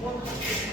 Quando